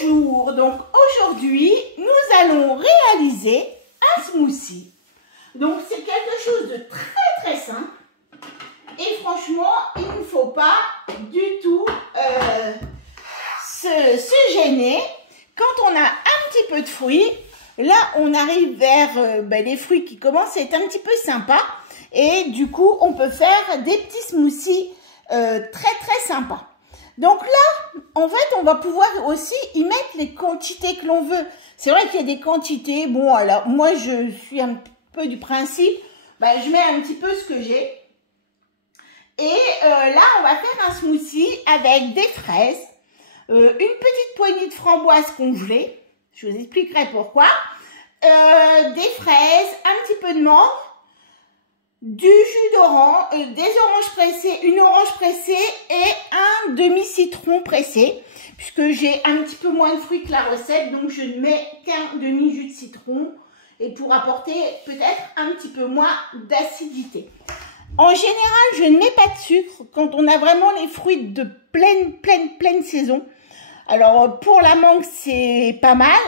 Bonjour, donc aujourd'hui nous allons réaliser un smoothie. Donc c'est quelque chose de très simple et franchement il ne faut pas du tout se gêner. Quand on a un petit peu de fruits, là on arrive vers les fruits qui commencent à être un petit peu sympas et du coup on peut faire des petits smoothies très sympas. Donc là, en fait, on va pouvoir aussi y mettre les quantités que l'on veut. C'est vrai qu'il y a des quantités. Bon, alors, moi, je suis un peu du principe, je mets un petit peu ce que j'ai. Et là, on va faire un smoothie avec des fraises, une petite poignée de framboises congelées. Je vous expliquerai pourquoi. Des fraises, un petit peu de menthe, du jus d'orange, des oranges pressées, une orange pressée et un demi-citron pressé, puisque j'ai un petit peu moins de fruits que la recette, donc je ne mets qu'un demi-jus de citron et pour apporter peut-être un petit peu moins d'acidité. En général, je ne mets pas de sucre quand on a vraiment les fruits de pleine saison. Alors pour la mangue, c'est pas mal.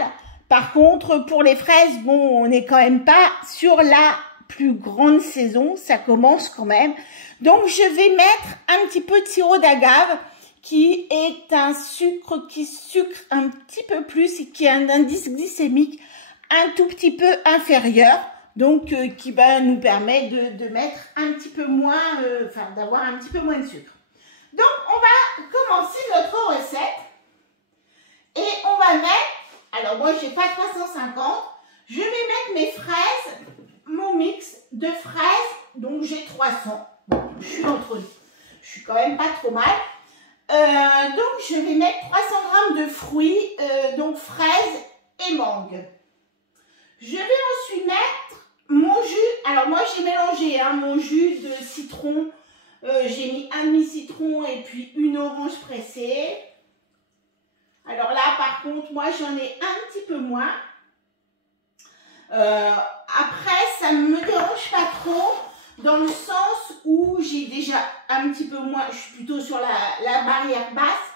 Par contre, pour les fraises, bon, on n'est quand même pas sur la plus grande saison, ça commence quand même. Donc je vais mettre un petit peu de sirop d'agave qui est un sucre qui sucre un petit peu plus et qui a un indice glycémique un tout petit peu inférieur, donc qui va nous permettre de mettre un petit peu moins, d'avoir un petit peu moins de sucre. Donc on va commencer notre recette et on va mettre, alors moi j'ai pas 350, je vais mettre mes fraises, mon mix de fraises, donc j'ai 300. Bon, je suis entre deux. Je suis quand même pas trop mal. Donc je vais mettre 300 g de fruits, donc fraises et mangue. Je vais ensuite mettre mon jus. Alors moi j'ai mélangé mon jus de citron. J'ai mis un demi-citron et puis une orange pressée. Alors là par contre moi j'en ai un petit peu moins. Après, ça ne me dérange pas trop dans le sens où j'ai déjà un petit peu moins, je suis plutôt sur la barrière basse.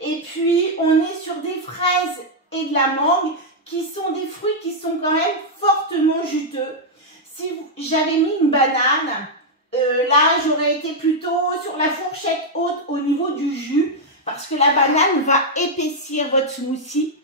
Et puis, on est sur des fraises et de la mangue qui sont des fruits qui sont quand même fortement juteux. Si j'avais mis une banane, là, j'aurais été plutôt sur la fourchette haute au niveau du jus parce que la banane va épaissir votre smoothie.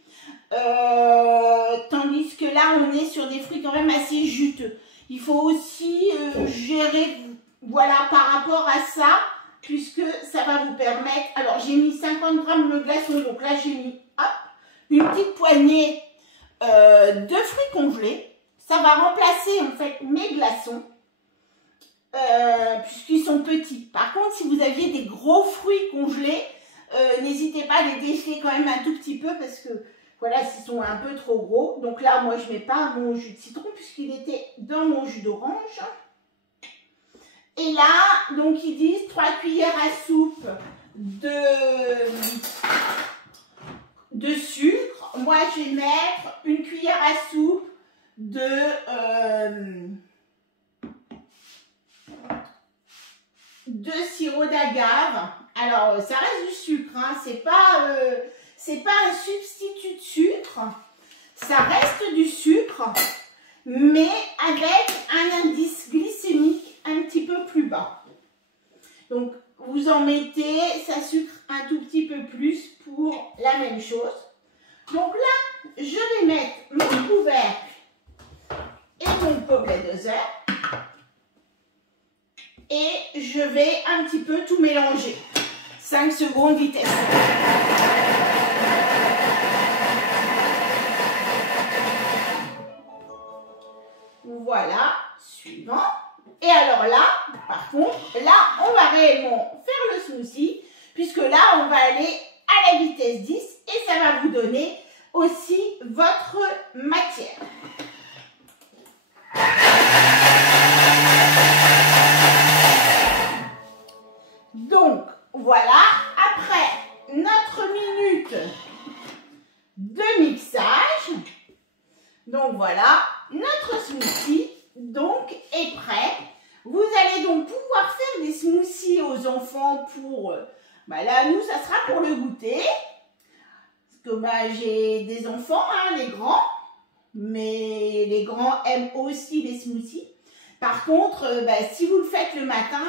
Tandis que là on est sur des fruits quand même assez juteux. Il faut aussi gérer voilà par rapport à ça, puisque ça va vous permettre, alors j'ai mis 50 g de glaçons, donc là j'ai mis une petite poignée de fruits congelés. Ça va remplacer en fait mes glaçons puisqu'ils sont petits. Par contre si vous aviez des gros fruits congelés, n'hésitez pas à les déceler quand même un tout petit peu parce que voilà, s'ils sont un peu trop gros. Donc là, moi, je ne mets pas mon jus de citron puisqu'il était dans mon jus d'orange. Et là, donc, ils disent 3 cuillères à soupe de sucre. Moi, je vais mettre une cuillère à soupe de sirop d'agave. Alors, ça reste du sucre, hein, c'est pas un substitut de sucre, ça reste du sucre, mais avec un indice glycémique un petit peu plus bas. Donc, vous en mettez, ça sucre un tout petit peu plus pour la même chose. Donc là, je vais mettre mon couvercle et mon gobelet doseur et je vais un petit peu tout mélanger. 5 secondes vitesse. Voilà, suivant. Et alors là, par contre, là, on va réellement faire le smoothie, puisque là, on va aller à la vitesse 10 et ça va vous donner aussi votre matière. Donc, voilà, après notre minute de mixage, donc voilà, notre smoothie donc est prêt. Vous allez donc pouvoir faire des smoothies aux enfants pour, là nous ça sera pour le goûter. que j'ai des enfants, hein, les grands, mais les grands aiment aussi les smoothies. Par contre, si vous le faites le matin,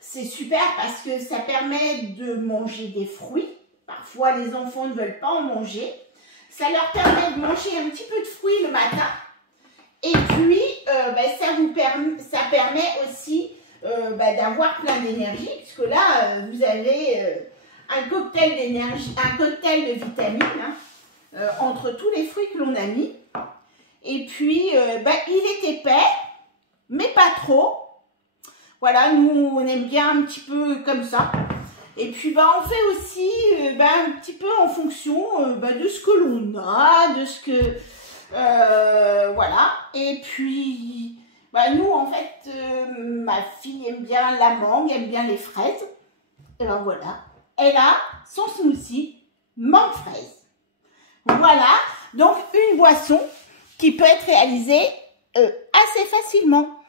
c'est super parce que ça permet de manger des fruits. Parfois, les enfants ne veulent pas en manger. Ça leur permet de manger un petit peu de fruits le matin. Et puis, ça permet aussi d'avoir plein d'énergie, puisque là, vous avez un cocktail d'énergie, un cocktail de vitamines, hein, entre tous les fruits que l'on a mis. Et puis, il est épais, mais pas trop. Voilà, nous, on aime bien un petit peu comme ça. Et puis, on fait aussi un petit peu en fonction de ce que l'on a, de ce que... voilà. Et puis, nous, en fait, ma fille aime bien la mangue, aime bien les fraises. Et voilà. Elle a son smoothie mangue-fraise. Voilà. Donc, une boisson qui peut être réalisée assez facilement.